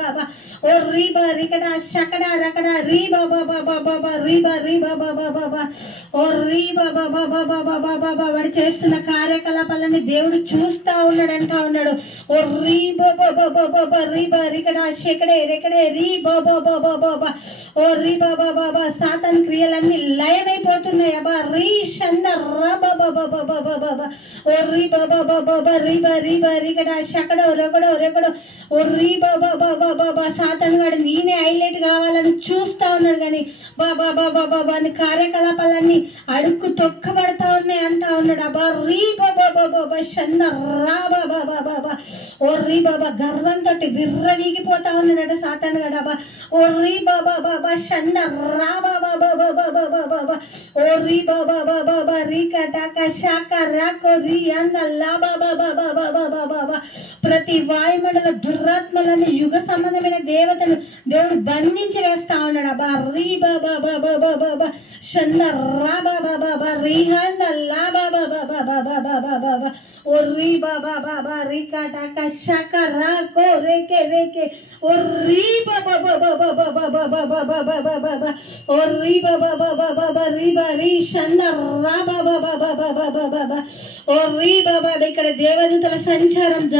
బాబా ఓ రీ బా రికడ షకడ రకడ రీ బాబా బాబా బాబా రీ బా రీ బాబా బాబా ఓ రీ బాబా బాబా బాబా బాబా వాడు చేస్తున్న కార్యకలాపాలని దేవుడు చూస్తా ఉన్నాడు అంటా ఉన్నాడు ఓ రీ బాబా బాబా బాబా రీ బా రికడ షకడే రికడే రీ బాబా బాబా బాబా ఓ రీ బాబా బాబా సాతాన్ క్రియలన్నీ లయమైపోతున్నాయి అబ్బా రీ షంద రా బాబా బాబా బాబా బాబా ఓ రీ బాబా బాబా బా రీ బా రీ బా రికడ షకడో రగడో రగడో ఓ రీ బాబా బాబా సాతాను వాడు నేనే హైలైట్ కావాలని చూస్తా ఉన్నాడు కానీ బాబా బాబా బాబా అని కార్యకలాపాలన్నీ అడుక్కు తొక్కబడతా ఉన్నాయి అంటా ఉన్నాడు అబ్బా రీ బాబా బాబా బా రా బాబా బాబా ఓ రీ బాబా గర్వంతో విర్రవీగిపోతా ఉన్నాడు సాతాను గడ అబ్బా ఓ రీ బాబా బాబా షంద రా బాబా బాబా బాబా బాబా బా ఓ రీ బాబా బాబా బా రీ కటాక శాక రాకో రీ అంద లా బాబా బాబా బాబా బాబా బా ప్రతి వాయుమండల దుర్రాత్మలను యుగ సంబంధమైన దేవతను దేవుడు బంధించి వేస్తా ఉన్నాడు అబ్బా రీ బాబా బాబా బాబా బా షంద రా బాబా బాబా రీ హంద లా బాబా బాబా బాబా బాబా బాబా ఓ రీ బాబా బాబా రీ కటాక శాక రాకో రేకే రేకే ఓ రీ బాబా బాబా బాబా బాబా బాబా బాబా బాబా బా ఓ రీ బాబా బాబా బాబా రీ బా రీ షంద రా బాబా బాబా బాబా బాబా బా ఓ రీ బాబా ఇక్కడ దేవదూతల సంచారం జరు